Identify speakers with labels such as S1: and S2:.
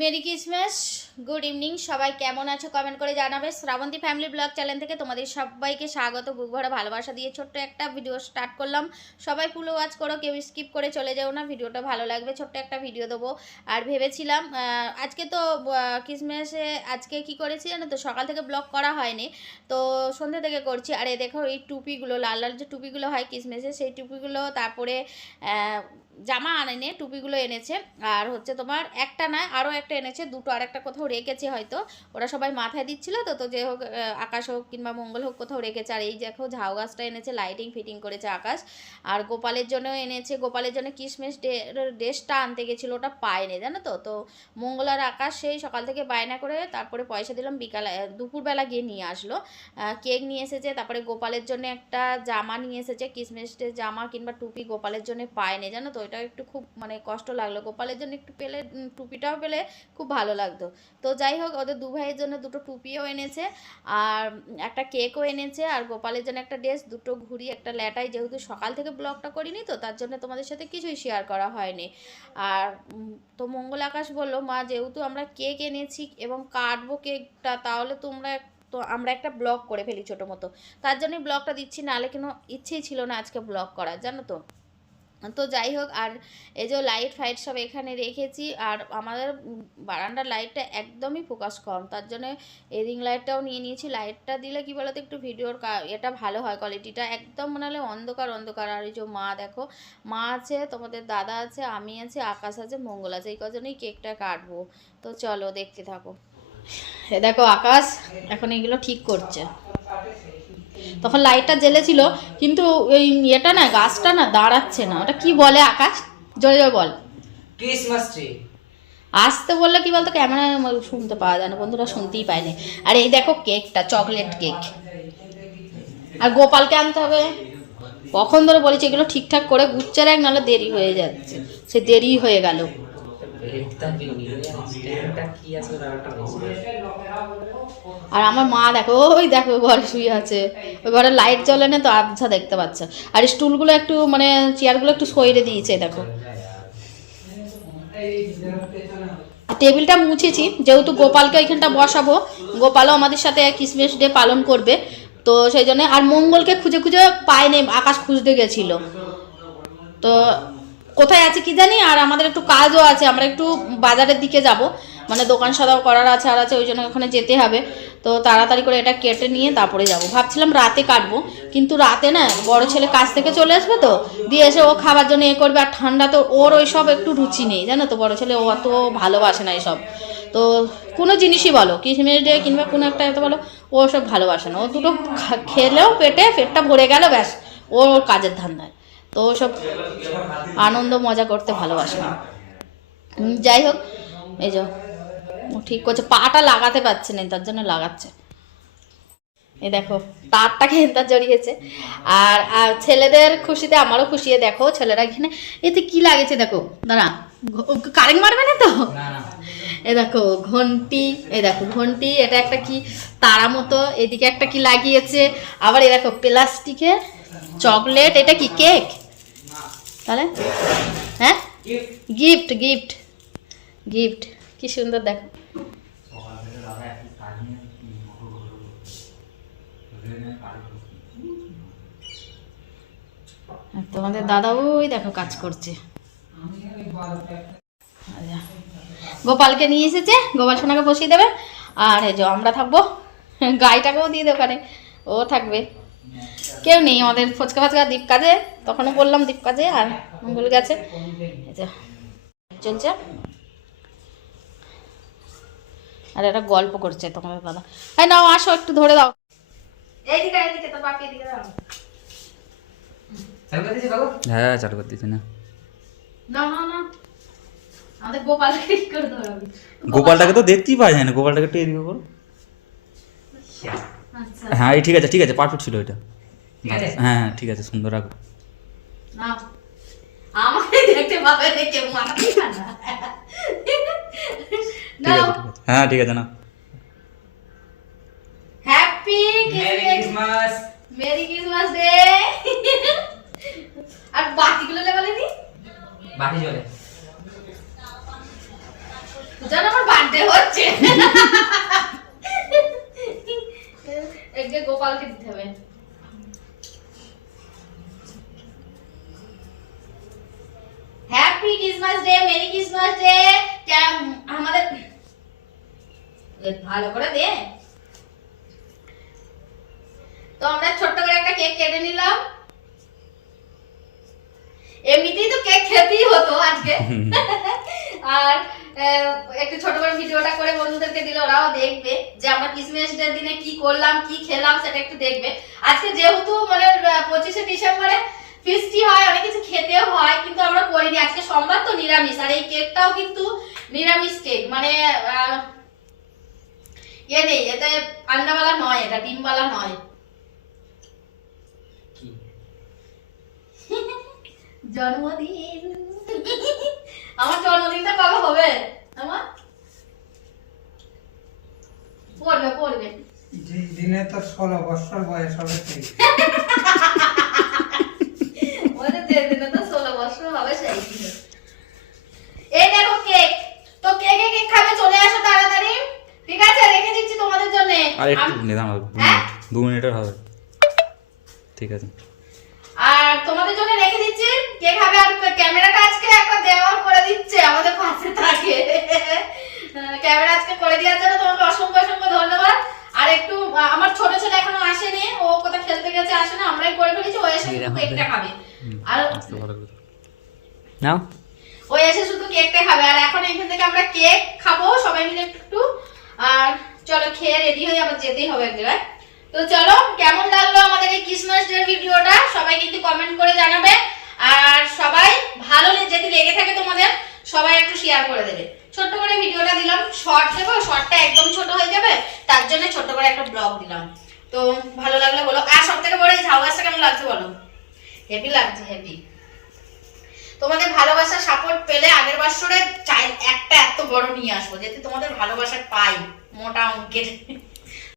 S1: Merry Christmas, good evening, সবাই কেমন আছো কমেন্ট করে জানাবে। শ্রাবন্তী ফ্যামিলি ব্লগ চ্যানেল থেকে তোমাদের সবাইকে স্বাগত, বুক ভরা ভালোবাসা দিয়ে ছোট্ট একটা ভিডিও স্টার্ট করলাম। সবাই ফুল ওয়াচ করো, কেউ স্কিপ করে চলে যাও না, ভিডিওটা ভালো লাগবে, ছোট্ট একটা ভিডিও দেবো। আর ভেবেছিলাম আজকে তো ক্রিসমাসে আজকে কি করেছি জানো তো, সকাল থেকে ব্লগ করা হয়নি। তো সন্ধ্যে থেকে করছি, আর এই দেখো এই টুপিগুলো, লাল লাল যে টুপিগুলো হয় ক্রিসমাসে, সেই টুপিগুলো, তারপরে জামা আনেনি, টুপিগুলো এনেছে। আর হচ্ছে তোমার একটা না আরও একটা এনেছে, দুটো। আর একটা কোথাও রেখেছে হয়তো। ওরা সবাই মাথায় দিচ্ছিল তো তো যে হোক আকাশ হোক কিংবা মঙ্গল হোক কোথাও রেখেছে। আর এই দেখো ঝাউ গাছটা এনেছে লাইটিং ফিটিং করেছে আকাশ। আর গোপালের জন্য এনেছে। গোপালের জন্য ডে, ড্রেসটা আনতে গেছিল, ওটা পায়নি, জানো তো? তো মঙ্গল আর আকাশ সেই সকাল থেকে বায়না করে তারপরে পয়সা দিলাম, বিকালে দুপুরবেলা গিয়ে নিয়ে আসলো। কেক নিয়ে এসেছে, তারপরে গোপালের জন্য একটা জামা নিয়ে এসেছে। কিসমিস জামা কিংবা টুপি গোপালের জন্য পায়নি, জানো তো? এটা একটু খুব মানে কষ্ট লাগল। গোপালের জন্য একটু পেলে টুপিটাও পেলে খুব ভালো লাগতো। তো যাই হোক, ওদের দু ভাইয়ের জন্য দুটো টুপিও এনেছে আর একটা কেকও এনেছে আর গোপালের জন্য একটা ড্রেস, দুটো ঘুড়ি, একটা ল্যাটাই। যেহেতু সকাল থেকে ব্লগটা করিনি তো, তার জন্য তোমাদের সাথে কিছুই শেয়ার করা হয়নি। আর তো মঙ্গল আকাশ বলল, মা, যেহেতু আমরা কেক এনেছি এবং কাটবো কেকটা, তাহলে তোমরা তো আমরা একটা ব্লগ করে ফেলি ছোটো মতো তার জন্যই ব্লগটা দিচ্ছি, নাহলে কোনো ইচ্ছেই ছিল না আজকে ব্লগ করার, জানো তো? তো যাই হোক, আর এই যে লাইট ফাইট সব এখানে রেখেছি, আর আমাদের বারান্দার লাইটটা একদমই ফোকাস কম। তার জন্য এই রিং লাইটটাও নিয়ে নিয়েছি। লাইটটা দিলে কি বলতো, একটু ভিডিওর এটা ভালো হয় কোয়ালিটিটা একদম মনে হলে অন্ধকার অন্ধকার। আর এই যে মা দেখো, মা আছে, তোমাদের দাদা আছে, আমি আছে, আকাশ আছে, মঙ্গল আছে, এই কজনেই কেকটা কাটবো। তো চলো দেখতে থাকো। এ দেখো আকাশ, এখন এগুলো ঠিক করছে। তখন লাইটটা জ্বেলেছিল কিন্তু এই ইয়েটা না গাছটা না দাঁড়াচ্ছে না। ওটা কি বলে আকাশ? জোরে জোরে বল।
S2: ক্রিসমাস ট্রি
S1: আসতে বললে কি বলতো ক্যামেরা শুনতে পাওয়া যায় না বন্ধুরা শুনতেই পায়নি আর এই দেখো কেকটা চকলেট কেক আর গোপালকে আনতে হবে। কখন ধরে বলেছি এগুলো ঠিকঠাক করে গুচ্ছে রাখ নাহলে দেরি হয়ে যাচ্ছে। সে দেরি হয়ে গেল
S2: কি আছে ব্যাপারটা বুঝতে
S1: আর আমার মা দেখো ওই দেখো ঘরে শুয়ে আছে। ওই ঘরে লাইট জ্বলে না তো আবছা দেখতে পাচ্ছে। আর স্টুলগুলো একটু মানে চেয়ারগুলো একটু সইরে দিয়েছে দেখো। টেবিলটা মুছেছি যেহেতু গোপালকে ওইখানটা বসাবো গোপালও আমাদের সাথে ক্রিসমাস ডে পালন করবে। তো সেই জন্য আর মঙ্গলকে খুঁজে খুঁজে পায়নি আকাশ খুঁজতে গেছিল। তো কোথায় আছে কি জানি, আর আমাদের একটু কাজও আছে, আমরা একটু বাজারের দিকে যাব। মানে দোকান সদাও করার আছে আর আছে, ওই জন্য ওখানে যেতে হবে। তো তাড়াতাড়ি করে এটা কেটে নিয়ে তারপরে যাব। ভাবছিলাম রাতে কাটবো, কিন্তু রাতে না বড় ছেলে কাজ থেকে চলে আসবে তো, দিয়ে এসে ও খাবার জন্য এ করবে, আর ঠান্ডা তো ওর ওই সব একটু রুচি নেই, জানো তো, বড় ছেলে ও অত ভালোবাসে না এসব। তো কোনো জিনিসই বলো, কিশমিশ দিয়ে কিংবা কোনো একটা এত বলো, ও সব ভালোবাসে না। ও দুটো খেলেও পেটে, পেটটা ভরে গেল, ব্যাস, ওর কাজের ধান্দায়। তো সব আনন্দ, মজা করতে ভালোবাসে না। যাই হোক, এই যে ঠিক করছে, পাটা লাগাতে পারছে না, তার জন্য লাগাচ্ছে। এ দেখো তারটাকে তার জড়িয়েছে। আর আর ছেলেদের খুশিতে আমারও খুশি দেখো ছেলেরা এখানে, এতে কি লাগেছে দেখো, দাঁড়া কারেন্ট মারবে না তো? এ দেখো, ঘন্টি, এ দেখো, ঘন্টি, এটা একটা কি তারা মতো, এদিকে একটা কি লাগিয়েছে। আবার এ দেখো, প্লাস্টিকের চকলেট, এটা কি কেক? তাহলে? হ্যাঁ? গিফট গিফট গিফট কি সুন্দর দেখো। তোমাদের দাদা ওই দেখো কাজ করছে। আচ্ছা। গোপালকে নিয়ে এসেছে, গোপাল সোনাকে বসিয়ে দেবে। আর এই যে আমরা থাকব, গাইটাকেও দিয়ে দেবে ওখানে। ও থাকবে। কেউ নেই আমাদের ফচকা ফচকা দ্বীপ কাজে। তখনও বললাম দ্বীপ কাজে আর মঙ্গল গেছে। এই চলছে। আর এটা গল্প করছে তোমাদের দাদা। হ্যাঁ নাও আসো একটু ধরে দাও। এইদিকে এইদিকে তো বাকি এদিকে দাও।
S2: চালু করে দিয়েছি বাবু?
S3: হ্যাঁ চালু করে দিচ্ছি না।
S1: না না না আমাদের গোপালকে কি করে ধরবে
S3: গোপালটাকে তো দেখতেই পাওয়া যায় না গোপালটাকে একটু এদিকে করো হ্যাঁ এই ঠিক আছে ঠিক আছে পারফেক্ট ছিল এটা। হ্যাঁ হ্যাঁ ঠিক আছে সুন্দর রাখো।
S1: আমাকে দেখতে পাবে দেখে না
S3: হ্যাঁ ঠিক আছে না
S1: happy
S2: merry Christmas
S1: merry Christmas day আর বাকিগুলো লেবেলে নি
S2: বাকি চলে।
S1: জানো আমার হচ্ছে একে গোপালকে দিতে হবে happy Christmas day merry Christmas day আমাদের এ, ভালো করে দে। তো আমরা ছোট্ট করে একটা কেক কেটে নিলাম। এমনিতেই তো কেক খেতেই হতো আজকে। আর একটু ছোট করে ভিডিওটা করে বন্ধুদেরকে দিলে ওরাও দেখবে যে আমরা ক্রিসমাস ডে দিনে কি করলাম, কি খেলাম সেটা একটু দেখবে। আজকে যেহেতু মানে পঁচিশে ডিসেম্বরে ফিস্টি হয়, অনেক কিছু খেতেও হয়, কিন্তু আমরা করিনি। আজকে সোমবার তো নিরামিষ, আর এই কেকটাও কিন্তু নিরামিষ কেক। মানে ইয়ে নেই এতে আন্ডাওয়ালা নয় এটা ডিমওয়ালা নয়। জন্মদিন। আমার জন্মদিনটা কবে হবে? আমার? পড়বে পড়বে।
S4: যে দিনে তো ষোলো বছর বয়স হবে সেই।
S1: ওদের যে দিনে তো ষোলো বছর হবে সেই দিনে। এই দেখো কেক তো কেকে কেক খাবে চলে আসো তাড়াতাড়ি ঠিক আছে রেখে দিচ্ছি তোমাদের জন্য
S3: আর দু
S1: হ্যাঁ?
S3: মিনিট দু মিনিটের হবে। ঠিক আছে।
S1: আর তোমাদের জন্য রেখে দিচ্ছি কে খাবে আর ক্যামেরাটা আজকে একটা দেওয়ার করে দিচ্ছে আমাদের পাশে থাকে। ক্যামেরা আজকে করে দেওয়ার জন্য তোমাকে অসংখ্য অসংখ্য ধন্যবাদ। আর একটু আমার ছোট ছেলে এখনও আসেনি ও কোথাও খেলতে গেছে আসে না আমরাই করে ফেলেছি ও এসে শুধু কেকটা খাবে। আর
S3: নাও।
S1: ও এসে শুধু কেকটা খাবে আর এখন এখান থেকে আমরা কেক খাব সবাই মিলে একটু। আর চলো খেয়ে রেডি হয়ে আবার যেতেই হবে এক জায়গায় তো চলো, কেমন লাগল আমাদের এই ক্রিসমাস ডে ভিডিওটা সবাই কিন্তু কমেন্ট করে জানাবে। আর সবাই ভালো যদি লেগে থাকে তোমাদের, সবাই একটু শেয়ার করে দেবে। ছোট্ট করে ভিডিওটা দিলাম। শর্ট দেবো শর্টটা একদম ছোট হয়ে যাবে। তার জন্য ছোট্ট করে একটা ব্লগ দিলাম। তো ভালো লাগলে বলো। আর সব থেকে বড় এই ঝাউ গাছটা কেমন লাগছে বলো? হেভি লাগছে হেভি তোমাদের ভালোবাসার সাপোর্ট পেলে আগের বছরে চাই একটা এত বড় নিয়ে আসব, যাতে তোমাদের ভালোবাসা পাই। મોટા ઊંઘે